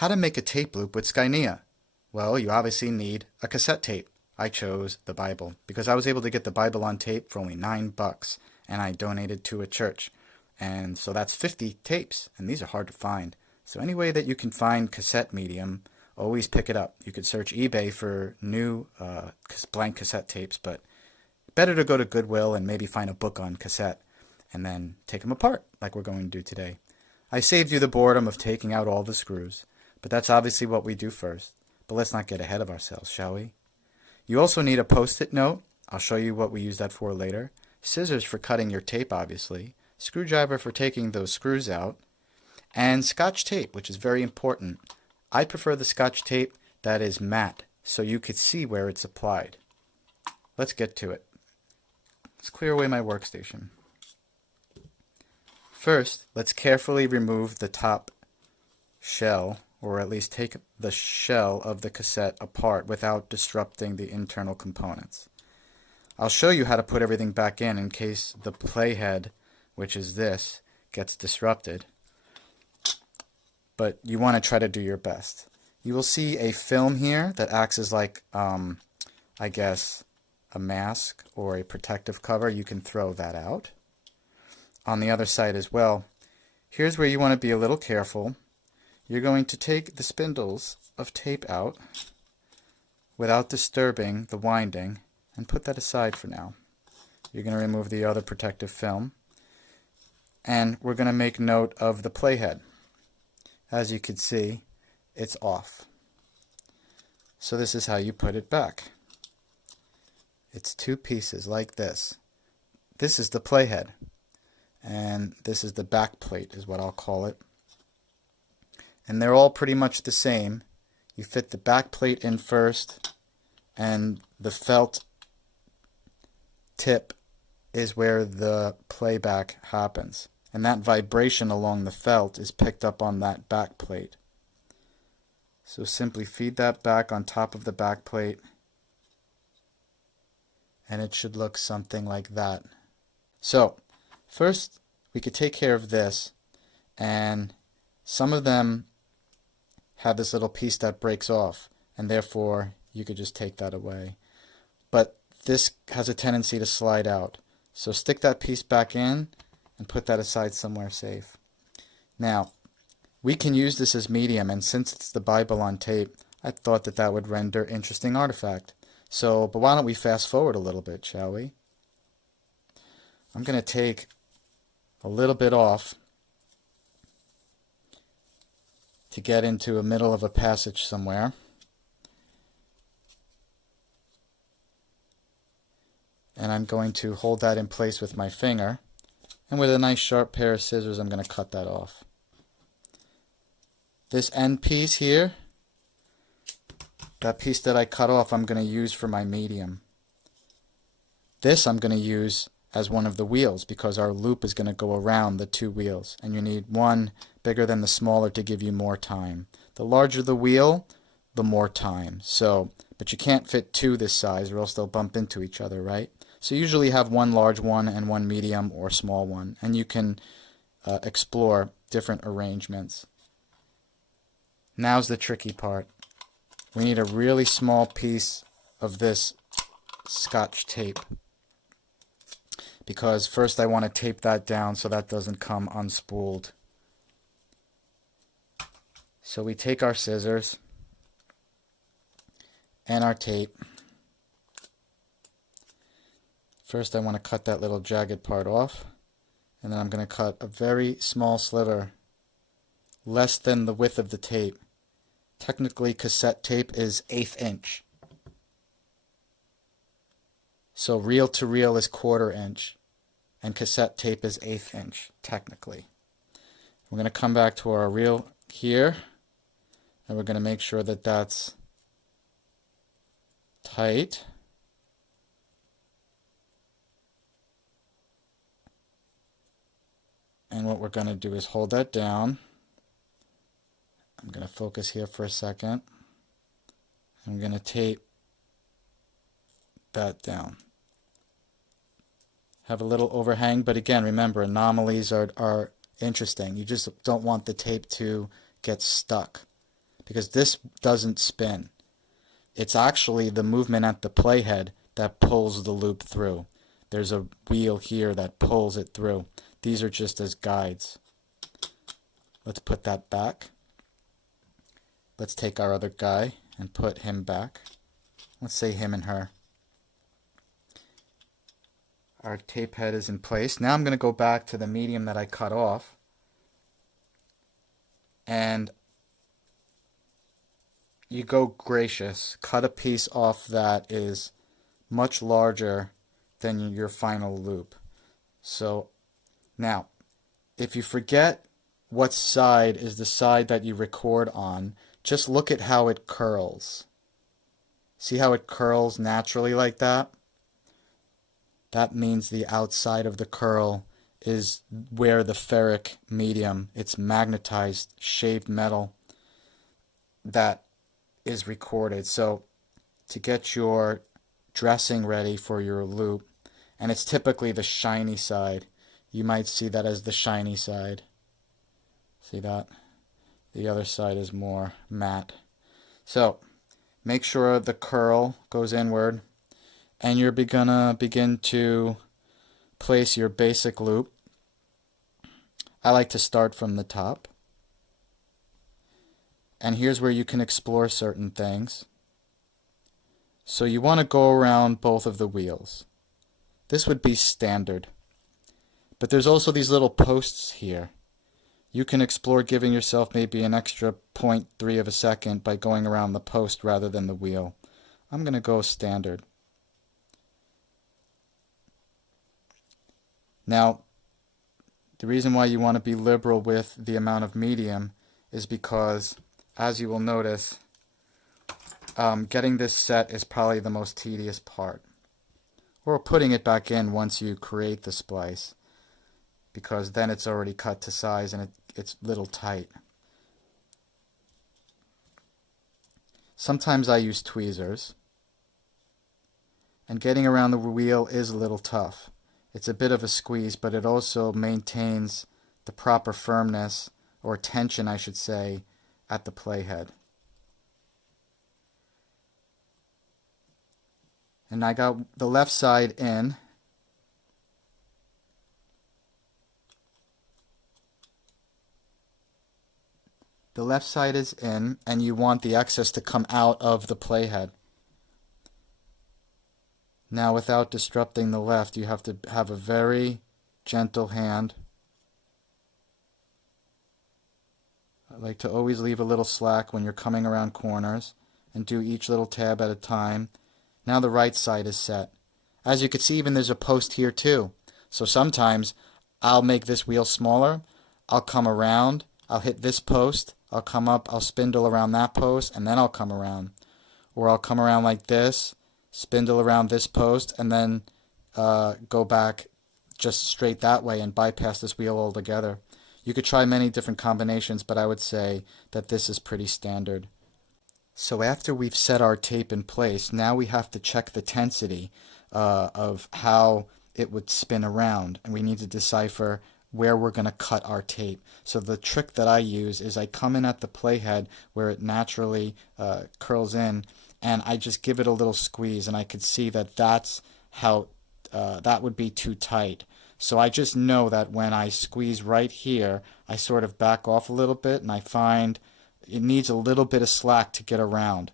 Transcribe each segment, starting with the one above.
How to make a tape loop with Skynia? Well, you obviously need a cassette tape. I chose the Bible because I was able to get the Bible on tape for only $9 and I donated to a church. And so that's 50 tapes, and these are hard to find. So any way that you can find cassette medium, always pick it up. You could search eBay for new blank cassette tapes, but better to go to Goodwill and maybe find a book on cassette and then take them apart like we're going to do today. I saved you the boredom of taking out all the screws, but that's obviously what we do first. But let's not get ahead of ourselves, shall we? You also need a post-it note. I'll show you what we use that for later. Scissors for cutting your tape, obviously. Screwdriver for taking those screws out. And Scotch tape, which is very important. I prefer the Scotch tape that is matte, so you could see where it's applied. Let's get to it. Let's clear away my workstation. First, let's carefully remove the top shell, or at least take the shell of the cassette apart without disrupting the internal components. I'll show you how to put everything back in case the playhead, which is this, gets disrupted. But you want to try to do your best. You will see a film here that acts as like, I guess, a mask or a protective cover. You can throw that out. On the other side as well, here's where you want to be a little careful. You're going to take the spindles of tape out without disturbing the winding and put that aside for now. You're going to remove the other protective film, and we're going to make note of the playhead. As you can see, it's off. So this is how you put it back. It's two pieces like this. This is the playhead, and this is the back plate is what I'll call it. And they're all pretty much the same. You fit the back plate in first, and the felt tip is where the playback happens. And that vibration along the felt is picked up on that back plate. So simply feed that back on top of the back plate, and it should look something like that. So first we could take care of this, and some of them have this little piece that breaks off, and therefore you could just take that away. But this has a tendency to slide out. So stick that piece back in and put that aside somewhere safe. Now, we can use this as medium, and since it's the Bible on tape, I thought that that would render interesting artifact. But why don't we fast forward a little bit, shall we? I'm going to take a little bit off to get into the middle of a passage somewhere. And I'm going to hold that in place with my finger. And with a nice sharp pair of scissors, I'm going to cut that off. This end piece here, that piece that I cut off, I'm going to use for my medium. This I'm going to use as one of the wheels because our loop is going to go around the two wheels, and you need one bigger than the smaller to give you more time. The larger the wheel, the more time. But you can't fit two this size or else they'll bump into each other, right? So you usually have one large one and one medium or small one, and you can explore different arrangements. Now's the tricky part. We need a really small piece of this Scotch tape, because first I want to tape that down so that doesn't come unspooled. So we take our scissors and our tape. First I want to cut that little jagged part off, and then I'm going to cut a very small sliver, less than the width of the tape. Technically, cassette tape is 1/8 inch. So reel to reel is 1/4 inch, and cassette tape is 1/8 inch, technically. We're going to come back to our reel here, and we're going to make sure that that's tight. And what we're going to do is hold that down. I'm going to focus here for a second. I'm going to tape that down. Have a little overhang, but again, remember, anomalies are interesting. You just don't want the tape to get stuck. because this doesn't spin. It's actually the movement at the playhead that pulls the loop through. There's a wheel here that pulls it through. These are just as guides. Let's put that back. Let's take our other guy and put him back. Let's say him and her. Our tape head is in place. Now I'm going to go back to the medium that I cut off. And you go gracious. Cut a piece off that is much larger than your final loop. So now, if you forget what side is the side that you record on, just look at how it curls. See how it curls naturally like that? That means the outside of the curl is where the ferric medium, it's magnetized shaved metal, that is recorded. So to get your dressing ready for your loop, and it's typically the shiny side. You might see that as the shiny side. See that? The other side is more matte. So make sure the curl goes inward, and you're gonna begin to place your basic loop. I like to start from the top. And here's where you can explore certain things. So you want to go around both of the wheels. This would be standard. But there's also these little posts here. You can explore giving yourself maybe an extra 0.3 of a second by going around the post rather than the wheel. I'm going to go standard. Now, the reason why you want to be liberal with the amount of medium is because, as you will notice, getting this set is probably the most tedious part. Or putting it back in once you create the splice, because then it's already cut to size and it's a little tight. Sometimes I use tweezers, and getting around the wheel is a little tough. It's a bit of a squeeze, but it also maintains the proper firmness, or tension I should say, at the playhead. And I got the left side in. The left side is in, and you want the excess to come out of the playhead. Now, without disrupting the left, you have to have a very gentle hand. I like to always leave a little slack when you're coming around corners and do each little tab at a time. Now the right side is set. As you can see, even there's a post here too. So sometimes I'll make this wheel smaller, I'll come around, I'll hit this post, I'll come up, I'll spindle around that post, and then I'll come around. Or I'll come around like this, spindle around this post, and then go back just straight that way and bypass this wheel altogether. You could try many different combinations, but I would say that this is pretty standard. So after we've set our tape in place, now we have to check the tensity of how it would spin around, and we need to decipher where we're going to cut our tape. So the trick that I use is I come in at the playhead where it naturally curls in, and I just give it a little squeeze, and I could see that that's how that would be too tight. So I just know that when I squeeze right here, I sort of back off a little bit, and I find it needs a little bit of slack to get around.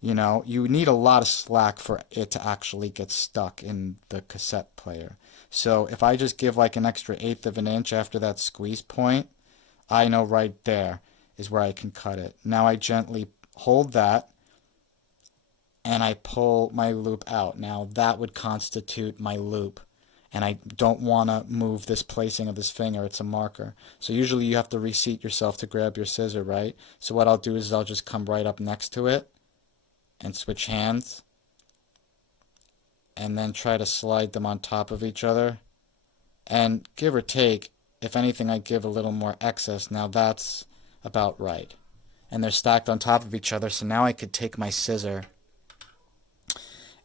You know, you need a lot of slack for it to actually get stuck in the cassette player. So if I just give like an extra 1/8 of an inch after that squeeze point, I know right there is where I can cut it. Now I gently hold that and I pull my loop out. Now that would constitute my loop. And I don't want to move this placing of this finger. It's a marker. So usually you have to reseat yourself to grab your scissor, right? So what I'll do is I'll just come right up next to it and switch hands. And then try to slide them on top of each other. And give or take, if anything, I give a little more excess. Now that's about right. And they're stacked on top of each other. So now I could take my scissor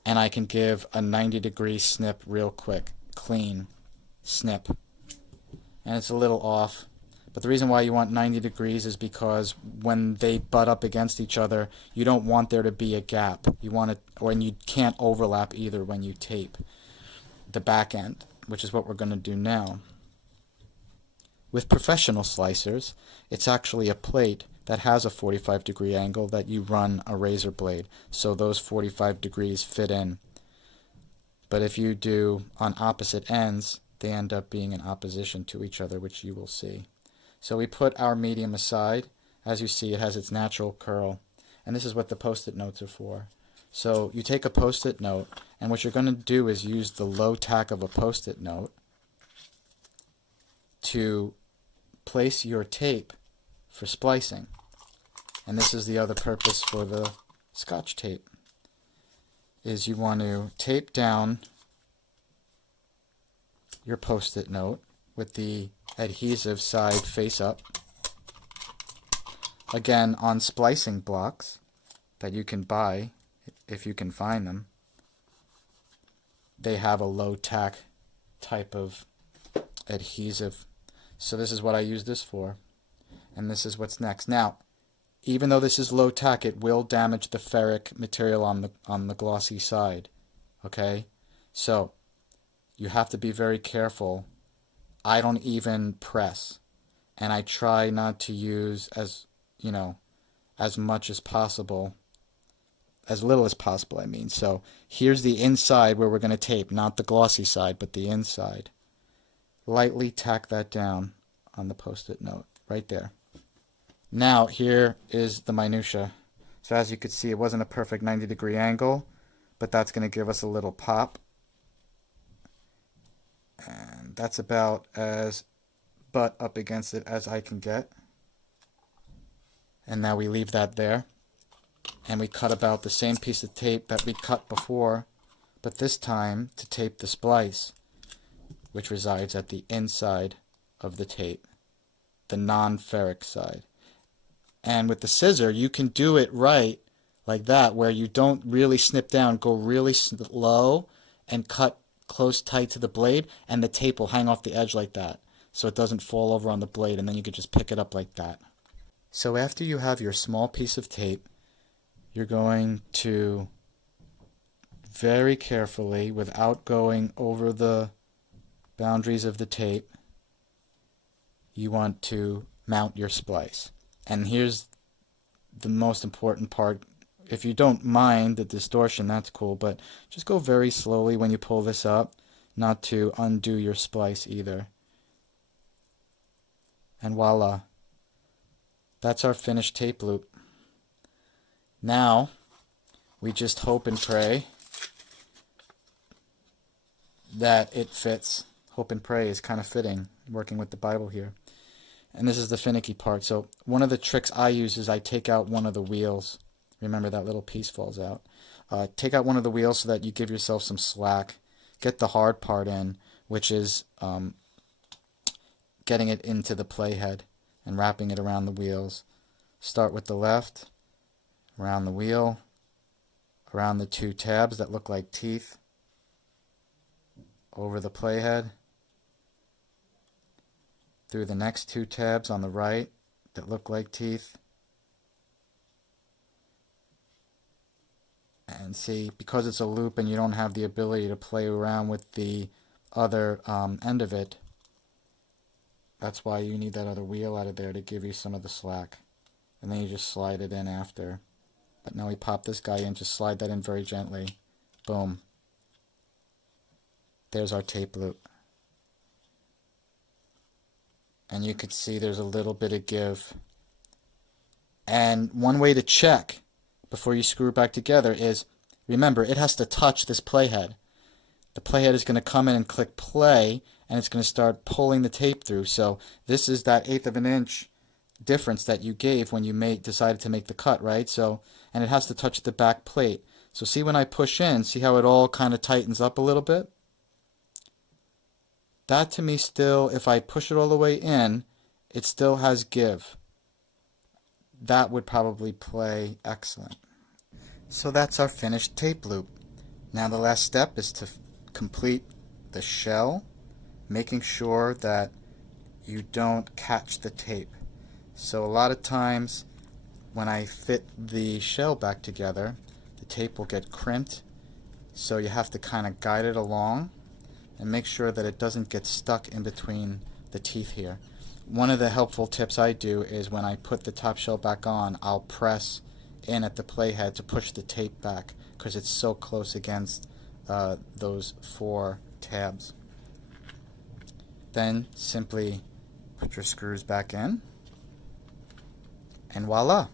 and I can give a 90-degree snip real quick. Clean snip. And it's a little off, But the reason why you want 90 degrees is because when they butt up against each other, you don't want there to be a gap. You want it, and you can't overlap either when you tape the back end, which is what we're going to do now. With professional slicers, it's actually a plate that has a 45-degree angle that you run a razor blade, so those 45 degrees fit in. But if you do on opposite ends, they end up being in opposition to each other, which you will see. So we put our medium aside. As you see, it has its natural curl, and this is what the post-it notes are for. So you take a post-it note, and what you're going to do is use the low tack of a post-it note to place your tape for splicing. And this is the other purpose for the Scotch tape, is you want to tape down your post-it note with the adhesive side face up. Again, on splicing blocks that you can buy if you can find them, they have a low tack type of adhesive. So this is what I use this for, and this is what's next. Now, even though this is low tack, it will damage the ferric material on the glossy side. Okay, so you have to be very careful. I don't even press, and I try not to use as much as possible, as little as possible. I mean, so here's the inside where we're going to tape, not the glossy side, but the inside. Lightly tack that down on the post-it note right there. Now here is the minutia. So as you could see, it wasn't a perfect 90-degree angle, but that's going to give us a little pop. And that's about as butt up against it as I can get. And now we leave that there. And we cut about the same piece of tape that we cut before, but this time to tape the splice, which resides at the inside of the tape, the non-ferric side. And with the scissor, you can do it right like that, where you don't really snip down, go really slow and cut close tight to the blade, and the tape will hang off the edge like that, so it doesn't fall over on the blade, and then you can just pick it up like that. So after you have your small piece of tape, you're going to very carefully, without going over the boundaries of the tape, you want to mount your splice. And here's the most important part. If you don't mind the distortion, that's cool, but just go very slowly when you pull this up, not to undo your splice either. And voila, that's our finished tape loop. Now we just hope and pray that it fits. Hope and pray is kind of fitting, working with the Bible here. And this is the finicky part. So one of the tricks I use is I take out one of the wheels. Remember, that little piece falls out. Take out one of the wheels so that you give yourself some slack. Get the hard part in, which is getting it into the playhead and wrapping it around the wheels. Start with the left, around the wheel, around the two tabs that look like teeth, over the playhead, through the next two tabs on the right that look like teeth. And see, because it's a loop and you don't have the ability to play around with the other end of it, that's why you need that other wheel out of there to give you some of the slack. And then you just slide it in after. But now we pop this guy in, just slide that in very gently. Boom. There's our tape loop. And you can see there's a little bit of give. And one way to check before you screw it back together is, remember, it has to touch this playhead. The playhead is going to come in and click play, and it's going to start pulling the tape through. So this is that 1/8 of an inch difference that you gave when you decided to make the cut, right? So, and it has to touch the back plate. So see, when I push in, see how it all kind of tightens up a little bit? That to me still, if I push it all the way in, it still has give. That would probably play excellent. So that's our finished tape loop. Now the last step is to complete the shell, making sure that you don't catch the tape. So a lot of times when I fit the shell back together, the tape will get crimped, so you have to kind of guide it along and make sure that it doesn't get stuck in between the teeth here. One of the helpful tips I do is when I put the top shell back on, I'll press in at the playhead to push the tape back because it's so close against those 4 tabs. Then simply put your screws back in, and voila!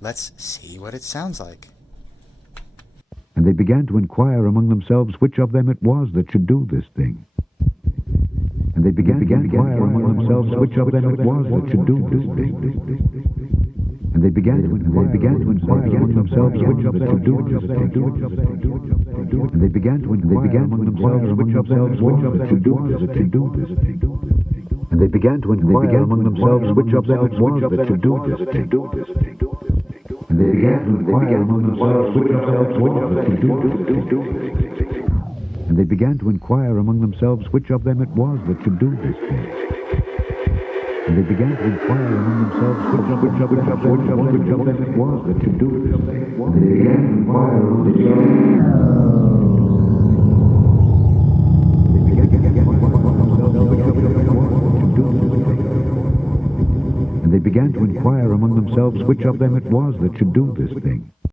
Let's see what it sounds like. And they began to inquire among themselves which of them it was that should do this thing. And they began to inquire among themselves which of them it was that should do this thing. And they began to inquire among themselves which of them should do this thing. And they began to inquire among themselves which of them it was that should do this thing. And they began to inquire among themselves which of them it was that should do this thing. And they began to inquire among themselves which of them it was that should do this thing. And they began to inquire among themselves which of them it was that should do this thing. And they began to inquire among themselves which of them it was that should do this thing. And they began to inquire among themselves which of them it was that should do this thing.